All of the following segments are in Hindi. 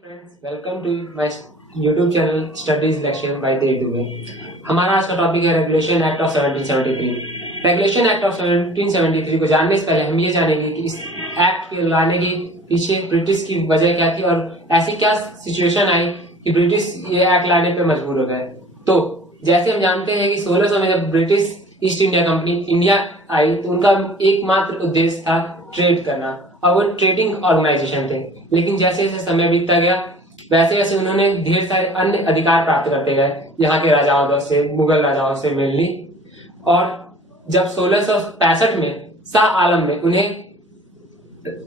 Friends, welcome to my YouTube channel studies lecture by Dev Dubey. हमारा आज का टॉपिक है regulation act of 1773। Regulation act of 1773 को जानने से पहले हम ये जानेंगे कि इस एक्ट के लाने के पीछे ब्रिटिश की वजह क्या थी और ऐसी क्या सिचुएशन आई कि ब्रिटिश ये एक्ट लाने पे मजबूर हो गए। तो जैसे हम जानते हैं कि 1600 में जब British east India company India I तो उनका एकमात्र उद्देश्य था ट्रेड करना और वो ट्रेडिंग ऑर्गेनाइजेशन थे। लेकिन जैसे जैसे समय बीतता गया वैसे वैसे उन्होंने ढेर सारे अन्य अधिकार प्राप्त करते गए यहाँ के राजाओं से, मुगल राजाओं से मिलनी। और जब 1665 में शाह आलम ने उन्हें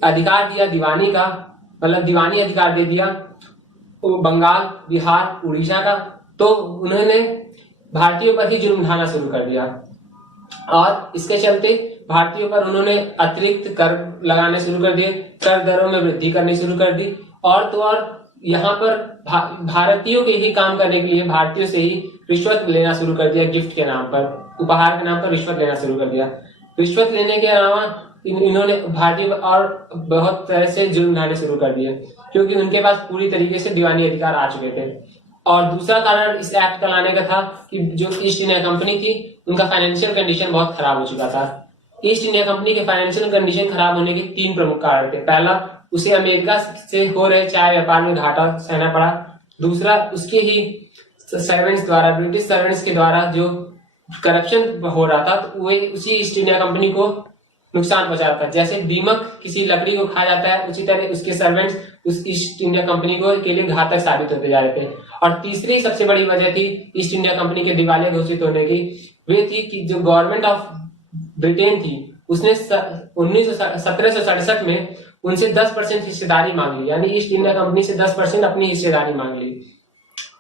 अधिकार दिया दीवानी का, मतलब दीवानी अधिकार दे दिया बंगाल, बिहार, उड़ीसा का, तो उन्होंने भारतीयों पर ही जुर्म ढाना शुरू कर दिया और इसके चलते भारतीयों पर उन्होंने अतिरिक्त कर लगाने शुरू कर दिए, कर दरों में वृद्धि करनी शुरू कर दी। और तो और यहाँ पर भारतीयों के ही काम करने के लिए भारतीयों से ही रिश्वत लेना शुरू कर दिया। गिफ्ट के नाम पर, उपहार के नाम पर रिश्वत लेना शुरू कर दिया। रिश्वत लेने के अलावा इन्होंने भारतीयों पर और बहुत तरह से जुर्म ढाने शुरू कर दिए क्योंकि उनके पास पूरी तरीके से दीवानी अधिकार आ चुके थे। और दूसरा कारण इस एक्ट का लाने का था कि जो ईस्ट इंडिया कंपनी थी उनका फाइनेंशियल कंडीशन बहुत खराब हो चुका था। ईस्ट इंडिया कंपनी के फाइनेंशियल कंडीशन खराब होने के तीन प्रमुख कारण थे। पहला, उसे अमेरिका से हो रहे चाय व्यापार में घाटा सहना पड़ा। दूसरा, उसके ही सर्वेंट्स द्वारा, ब्रिटिश सर्वेंट्स के द्वारा जो करप्शन हो रहा था तो वो उसी ईस्ट इंडिया कंपनी को नुकसान पहुंचा रहा था। जैसे दीमक किसी लकड़ी को खा जाता है उसी तरह उसके सर्वेंट्स उस ईस्ट इंडिया कंपनी को के लिए घातक साबित होते जा रहे थे। और तीसरी सबसे बड़ी वजह थी ईस्ट इंडिया कंपनी के दिवालिया घोषित होने की, वे थी कि जो गवर्नमेंट ऑफ ब्रिटेन थी उसने 1767 में उनसे 10% हिस्सेदारी मांग ली, यानी ईस्ट इंडिया कंपनी से 10% अपनी हिस्सेदारी मांग ली।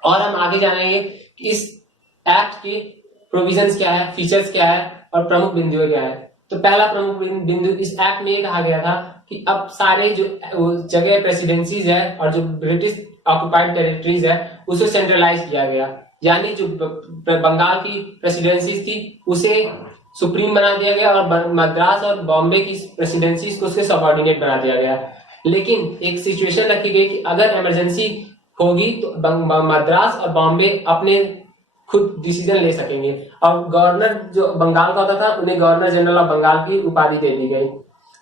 और हम आगे जानेंगे कि इस एक्ट के प्रोविजंस क्या है, फीचर्स क्या है और प्रमुख बिंदु क्या है। तो पहला प्रमुख बिंदु इस एक्ट में ये कहा गया था कि अब सारे जो जगह प्रेसिडेंसीज है और जो ब्रिटिश ऑक्युपाइड टेरिटरीज है उसे सेंट्रलाइज किया गया, यानी जो बंगाल की प्रेसिडेंसी थी उसे सुप्रीम बना दिया गया और मद्रास और बॉम्बे की प्रेसिडेंसी को उसके सबऑर्डिनेट बना दिया गया। लेकिन एक सिचुएशन रखी गई कि अगर इमरजेंसी होगी तो मद्रास और बॉम्बे अपने खुद डिसीजन ले सकेंगे और गवर्नर जो बंगाल का होता था उन्हें गवर्नर जनरल ऑफ बंगाल की उपाधि दे दी गई।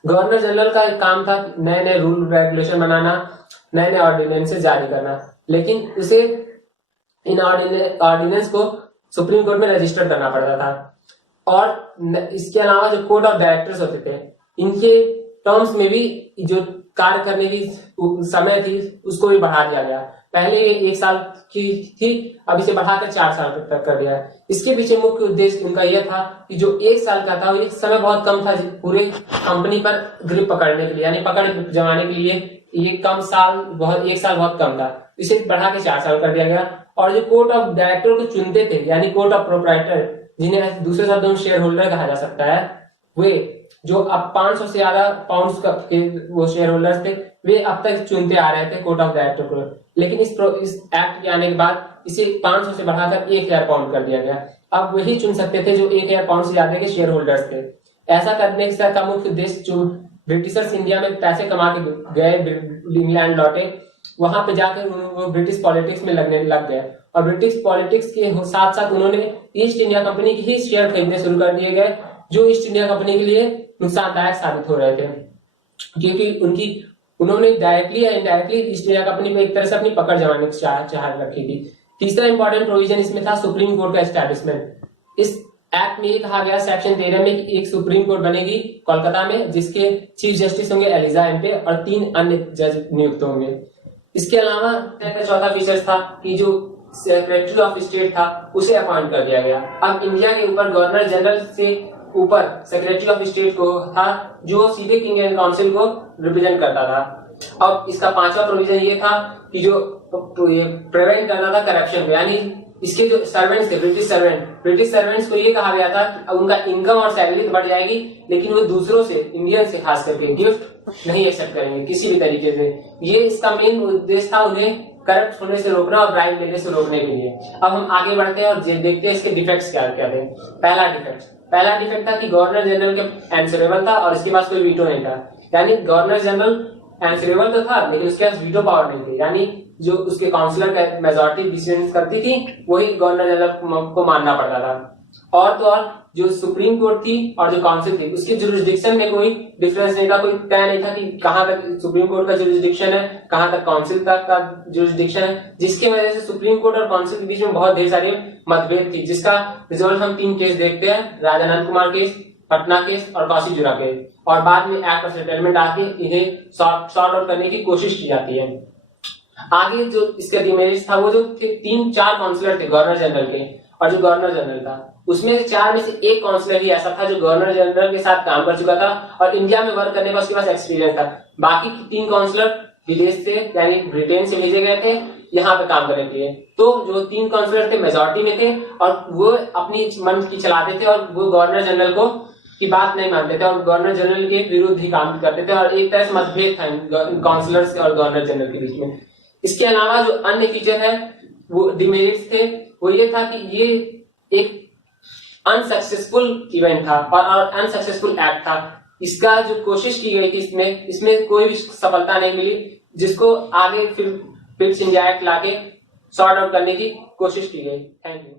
गवर्नर जनरल का एक काम था नए नए रूल रेगुलेशन बनाना, नए नए ऑर्डिनेंसेस जारी करना, लेकिन उसे इन ऑर्डिनेंस को सुप्रीम कोर्ट में रजिस्टर करना पड़ता था। और इसके अलावा जो कोर्ट ऑफ डायरेक्टर्स होते थे इनके टर्म्स में भी जो कार्य करने की समय थी उसको भी बढ़ा दिया गया। पहले 1 साल की थी, अब इसे बढ़ाकर 4 साल तक कर दिया है। इसके पीछे मुख्य उद्देश्य उनका यह था कि जो 1 साल का था वो एक समय बहुत कम था पूरे कंपनी पर ग्रिप पकड़ने के लिए, यानी पकड़ जमाने के लिए ये कम साल, बहुत 1 साल बहुत कम था, इसे बढ़ा के 4 साल कर दिया गया। और जो कोर्ट ऑफ डायरेक्टर को चुनते थे यानी कोर्ट ऑफ प्रोप्राइटर, जिन्हें दूसरे शब्दों में शेयर होल्डर कहा जा सकता है, वे जो अब 500 से ज्यादा पाउंड्स के वो शेयर होल्डर्स थे वे अब तक चुनते आ रहे थे कोर्ट ऑफ डायरेक्टर को। लेकिन इस एक्ट के आने के बाद इसे 500 से बढ़ाकर 1000 पाउंड कर दिया गया। अब वही चुन सकते थे जो 1000 पाउंड से ज्यादा के शेयर होल्डर्स थे। ऐसा करने का मुख्य उद्देश्य जो ब्रिटिशर्स इंडिया में पैसे कमा के गए, इंग्लैंड लौटे, वहां पे जाकर वो ब्रिटिश पॉलिटिक्स में लगने लग गए और ब्रिटिश पॉलिटिक्स के साथ साथ उन्होंने ईस्ट इंडिया कंपनी के ही शेयर खरीदने शुरू कर दिए गए जो ईस्ट इंडिया कंपनी के लिए नुकसानदायक साबित हो रहे थे क्योंकि उन्होंने डायरेक्टली या इनडायरेक्टली ईस्ट इंडिया कंपनी पे एक तरह से अपनी पकड़ जमाने की चाहत रखी थी। तीसरा इंपॉर्टेंट प्रोविजन इसमें था सुप्रीम कोर्ट का एस्टैब्लिशमेंट। इस एक्ट में ये कहा गया सेक्शन 13 में कि एक सुप्रीम कोर्ट बनेगी कोलकाता में जिसके चीफ जस्टिस होंगे एलिजा एम्पे और 3 अन्य जज नियुक्त होंगे। इसके अलावा चौथा फीचर था कि जो सेक्रेटरी ऑफ स्टेट था उसे अपॉइंट कर दिया गया। अब इंडिया के ऊपर गवर्नर जनरल से ऊपर सेक्रेटरी ऑफ स्टेट को था जो सीधे किंग एंड काउंसिल को रिप्रेजेंट करता था। अब इसका 5वां प्रोविजन ये था कि जो प्रिवेंट करना था करप्शन को, यानी इसके जो सर्वेंट्स थे ब्रिटिश सर्वेंट्स को ये कहा गया था कि उनका इनकम और सैलरी तो बढ़ जाएगी लेकिन वो दूसरों से, इंडियन से खास करके, गिफ्ट नहीं एक्सेप्ट करेंगे किसी भी तरीके से। ये इसका मेन उद्देश्य था उन्हें करप्ट होने से रोकना और ब्राइब लेने से रोकने के लिए। अब हम आगे बढ़ते हैं और देखते हैं इसके डिफेक्ट्स क्या क्या थे। पहला डिफेक्ट था कि गवर्नर जनरल के आंसरेबल था और इसके पास कोई वीटो नहीं था, यानी गवर्नर जनरल आंसरेबल तो था लेकिन उसके पास वीटो पावर नहीं थी, यानी जो उसके काउंसिलर का मेजॉरिटी डिसीजन करती थी वही गवर्नर जनरल को मानना पड़ता था। और तो और जो सुप्रीम कोर्ट थी और जो काउंसिल थी उसके जुरिस्डिक्शन में कोई डिफरेंस नहीं था, कोई तय नहीं था कि कहाँ तक सुप्रीम कोर्ट का जुरिस्डिक्शन है, कहाँ तक काउंसिल तक का जुरिस्डिक्शन है, जिसकी वजह से सुप्रीम कोर्ट और काउंसिल के बीच में बहुत ढेर सारी मतभेद थी, जिसका रिजल्ट हम 3 केस देखते हैं, राजा नंद कुमार केस, पटना केस और काशीजुरा केस। और बाद में एक्ट ऑफ सेटलमेंट आके इन्हें सॉर्ट आउट करने की कोशिश की जाती है। आगे जो इसका डिमेरिट्स था, वो जो 3-4 काउंसिलर थे गवर्नर जनरल के, और जो गवर्नर जनरल था उसमें से 4 में से एक काउंसिलर ही ऐसा था जो गवर्नर जनरल के साथ काम कर चुका था और इंडिया में वर्क करने का उसके पास एक्सपीरियंस था। बाकी 3 काउंसिलर विदेश से यानी ब्रिटेन से भेजे गए थे यहाँ पे काम करने के लिए। तो जो 3 काउंसिलर थे मेजॉरिटी में थे और वो अपनी मन की चलाते थे और वो गवर्नर जनरल को की बात नहीं मानते थे और गवर्नर जनरल के विरुद्ध ही काम करते थे, और एक तरह से मतभेद था काउंसिलर्स और गवर्नर जनरल के बीच में। इसके अलावा जो अन्य फीचर है वो डिमेरिट्स थे, वो ये था कि ये एक अनसक्सेसफुल इवेंट था और अनसक्सेसफुल एक्ट था। इसका जो कोशिश की गई थी इसमें कोई भी सफलता नहीं मिली, जिसको आगे फिर पिप्स इंडिया एक्ट लाके सॉर्ट आउट करने की कोशिश की गई। Thank you.